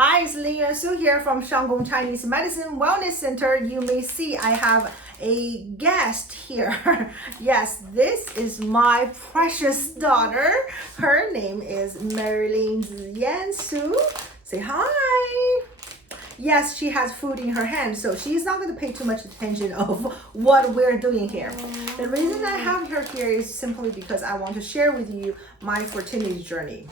Hi, it's Lin Yuan-Su here from Shanggong Chinese Medicine Wellness Center. You may see I have a guest here. Yes, this is my precious daughter. Her name is Lin Yuan-Su. Say hi. Yes, she has food in her hand, so she's not going to pay too much attention of what we're doing here. The reason I have her here is simply because I want to share with you my fertility journey.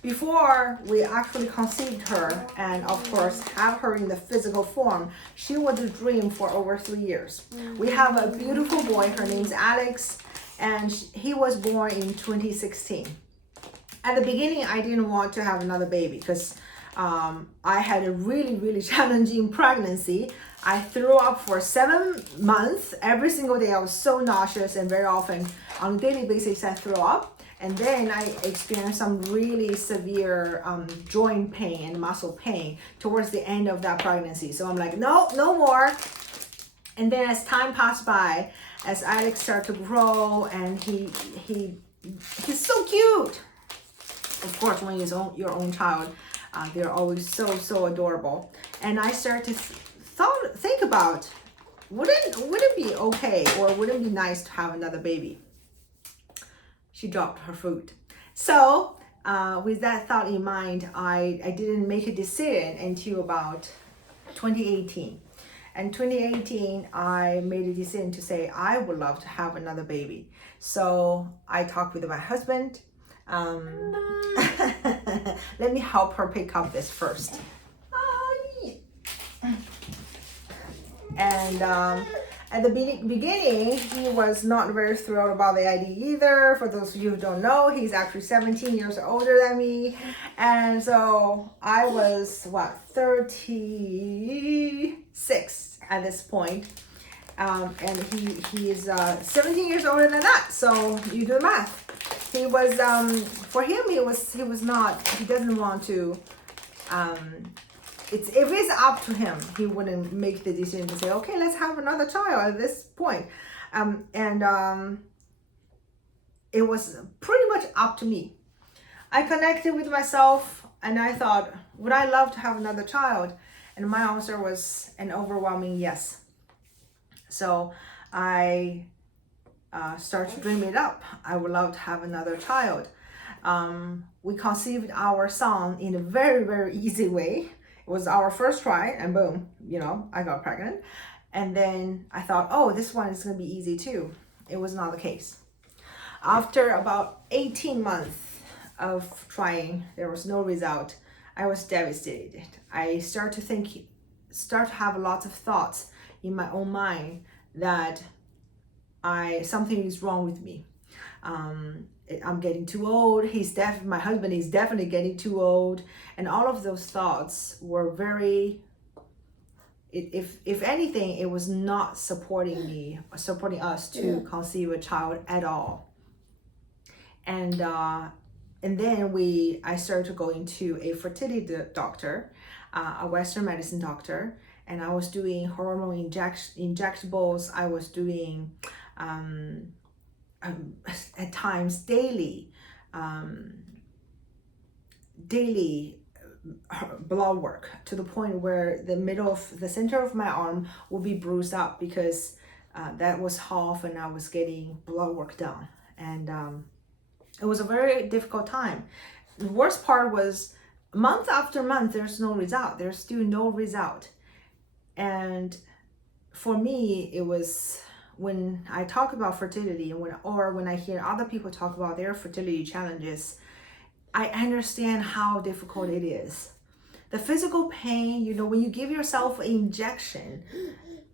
Before we actually conceived her and of course have her in the physical form, she was a dream for over 3 years. We have a beautiful boy, her name's Alex, and he was born in 2016. At the beginning, I didn't want to have another baby because I had a really challenging pregnancy. I threw up for 7 months. Every single day I was so nauseous, and very often on a daily basis I threw up. And then I experienced some really severe joint pain and muscle pain towards the end of that pregnancy. So I'm like, no more. And then as time passed by, as Alex started to grow, and he's so cute. Of course, when it's your own child, they're always so adorable. And I started to think about, wouldn't it be okay, or wouldn't it be nice to have another baby? She dropped her food. So with that thought in mind, I didn't make a decision until about 2018. And 2018, I made a decision to say, I would love to have another baby. So I talked with my husband. Let me help her pick up this first. And at the beginning, he was not very thrilled about the idea either. For those of you who don't know, he's actually 17 years older than me. And so I was, 36 at this point. And he is 17 years older than that. So you do the math. He was, for him, he doesn't want to, if it's up to him, he wouldn't make the decision to say, okay, let's have another child at this point. It was pretty much up to me. I connected with myself and I thought, would I love to have another child? And my answer was an overwhelming yes. So I started to dream it up. I would love to have another child. We conceived our son in a very easy way. It was our first try, and boom, I got pregnant. And then I thought, oh, this one is going to be easy too. It was not the case. After about 18 months of trying, there was no result. I was devastated. I start to have lots of thoughts in my own mind that something is wrong with me. I'm getting too old. My husband is definitely getting too old. And all of those thoughts were if anything, it was not supporting us to conceive a child at all. And then I started to go into a fertility doctor, a Western medicine doctor, and I was doing hormone injectables. I was doing at times daily blood work, to the point where the center of my arm would be bruised up because that was how often I was getting blood work done. And it was a very difficult time. The worst part was month after month, there's no result. There's still no result. And for me, it was, when I talk about fertility or when I hear other people talk about their fertility challenges, I understand how difficult it is. The physical pain, when you give yourself an injection,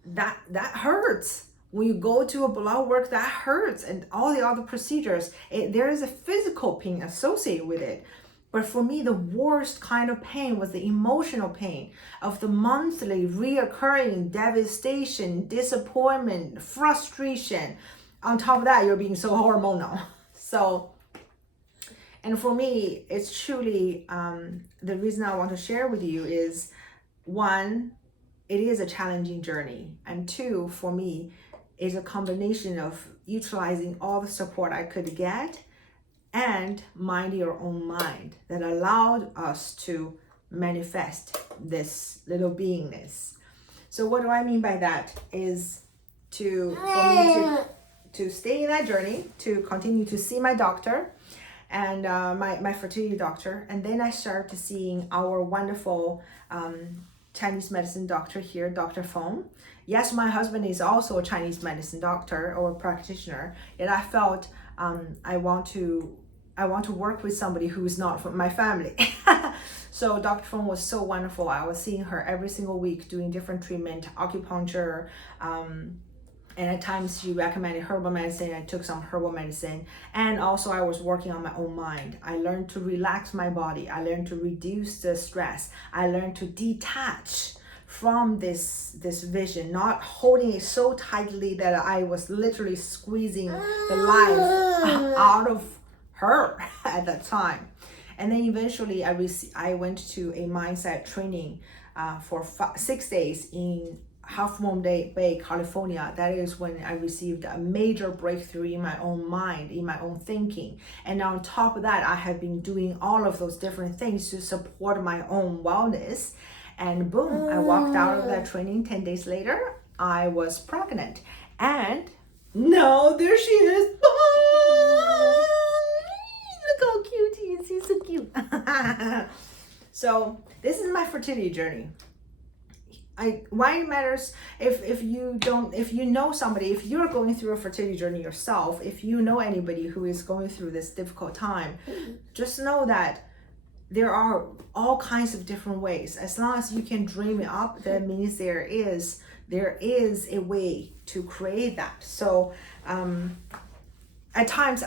that hurts. When you go to a blood work, that hurts, and all the other procedures, there is a physical pain associated with it. But for me, the worst kind of pain was the emotional pain of the monthly reoccurring devastation, disappointment, frustration. On top of that, you're being so hormonal. And for me, it's truly, the reason I want to share with you is, one, it is a challenging journey. And two, for me, is a combination of utilizing all the support I could get and mind your own mind that allowed us to manifest this little beingness. So what do I mean by that is for me to stay in that journey, to continue to see my doctor and my fertility doctor. And then I started seeing our wonderful Chinese medicine doctor here, Dr. Feng. Yes, my husband is also a Chinese medicine doctor or practitioner, yet I felt I want to work with somebody who is not from my family. So Dr. Feng was so wonderful. I was seeing her every single week doing different treatment, acupuncture, and at times she recommended herbal medicine. I took some herbal medicine, and also I was working on my own mind. I learned to relax my body. I learned to reduce the stress. I learned to detach from this vision, not holding it so tightly that I was literally squeezing the life out of her at that time. And then eventually I went to a mindset training for 6 days in Half Moon Bay, California. That is when I received a major breakthrough in my own mind, in my own thinking. And on top of that, I have been doing all of those different things to support my own wellness. And boom, I walked out of that training. 10 days later, I was pregnant. And now there she is. Look how cute he is. He's so cute. So this is my fertility journey. Why it matters if you know somebody, if you're going through a fertility journey yourself, if you know anybody who is going through this difficult time, just know that there are all kinds of different ways. As long as you can dream it up, that means there is a way to create that. So at times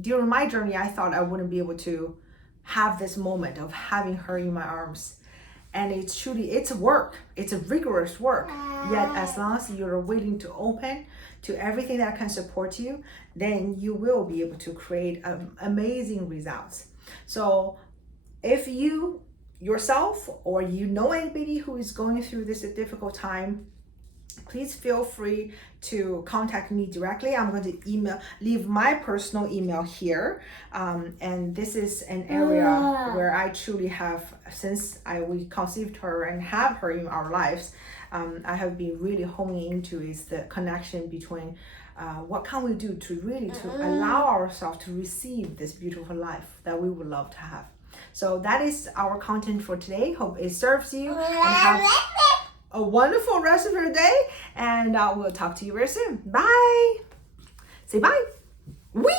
during my journey, I thought I wouldn't be able to have this moment of having her in my arms. And it's work. It's a rigorous work. Yet as long as you're willing to open to everything that can support you, then you will be able to create amazing results. So if you yourself or you know anybody who is going through this difficult time, please feel free to contact me directly. I'm going to leave my personal email here. And this is an area where I truly have, since we conceived her and have her in our lives, I have been really honing into is the connection between what can we do to allow ourselves to receive this beautiful life that we would love to have. So that is our content for today. Hope it serves you, and have a wonderful rest of your day, and we'll talk to you very soon. Bye. Say bye. Whee!